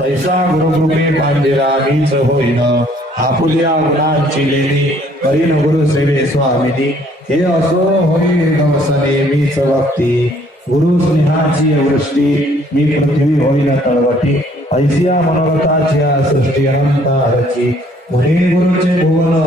तैसा गुरुकृपे पांडिरा मीच होईन. आपुल्या गुणांची लेणी. करीन गुरु सेवे स्वामिनी. हे असो होई नवसने मीच भक्ती. गुरु स्नेहाची वृष्टी. मी पृथ्वी होईन तळवटी. ऐसिया मनोगताच्या सृष्टी अनंत हरची मुनी गुरुचे भुवन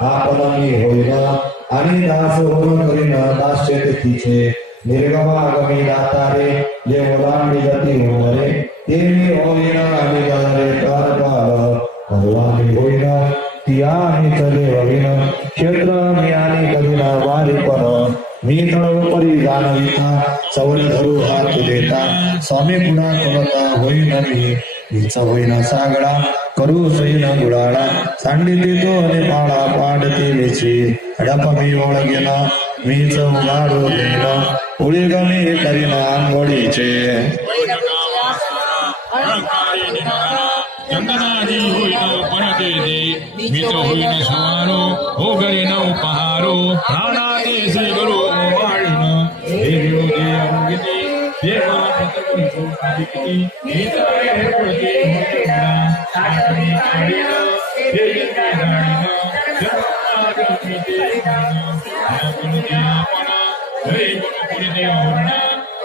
आपण मी होईन. आणि दास होऊन करीन दास्य तिचे निर्गमागमी दातारे जे मुलांनी गती होणारे ते होईना होईन आणि गाणे कारभार भगवानी होईन ती आणि चले हवीन क्षेत्र मियानी आणि करीन वारीपण मी तळपरी जाणविता चवळ धरू हात देता स्वामी पुन्हा कोणता होईना मी हिचा होईना सागडा करू सैन गुळाळा सांडिते तो आणि पाळा पाडते मिची अडप मी ओळगेन मीच उघाडू देन उळी गमी करीन आंघोळीचे चंदनादी होईन पणते दे मित्र होईन सुवारो हो गरे न उपहारो प्राणाते श्री गुरु वाळीन हे देव दे अंगिती देवा पतकुनी सोपादिकी मित्र हे पडते होईना साखरी काढीन हे जिंके जाणीन जगन्नाथ मिते आपण दे आपण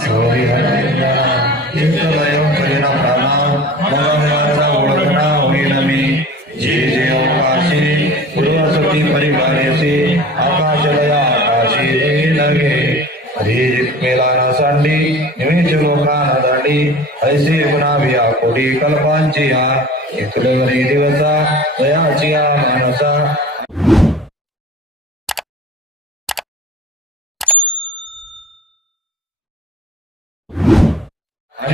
हरण्याच्या प्राणा ओळखणा मी जे जे अवकाशी पूर्वसती परिवारेसे आकाशलया आकाशी लगे हरी जित्मेला न सांडी निमिष लोकान दांडी ऐसे गुणाभिया कोटी कल्पांची या इथलवरी दिवसा दयाची या मानसा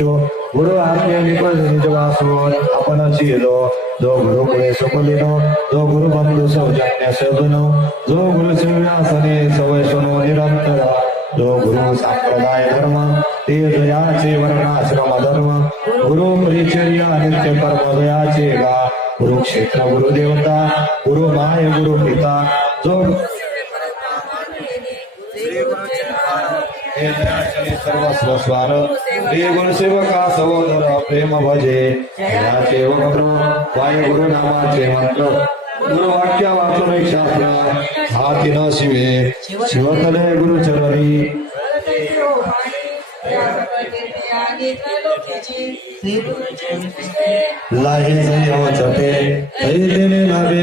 सपोषो गुरु आज्ञे निपज निजवासो आपण शिलो जो गुरु पुढे जो गुरु बंधू सौजन्य सदनो जो गुरु सिंहासने निरंतर जो गुरु संप्रदाय धर्म ते वर्णाश्रम धर्म गुरु परिचर्या नित्य कर्म गा गुरु माय गुरु पिता जो सर्वस्व स्वार प्रिय गुरुसेवका सहोदर प्रेम भजे सेवक वक्र वाय गुरु नामाचे मंत्र। गुरुवाक्य वाचून शास्त्र हाती न शिवे। शिवतले गुरुचरणी। लाहे जयोचते हो ऐतेने लाभे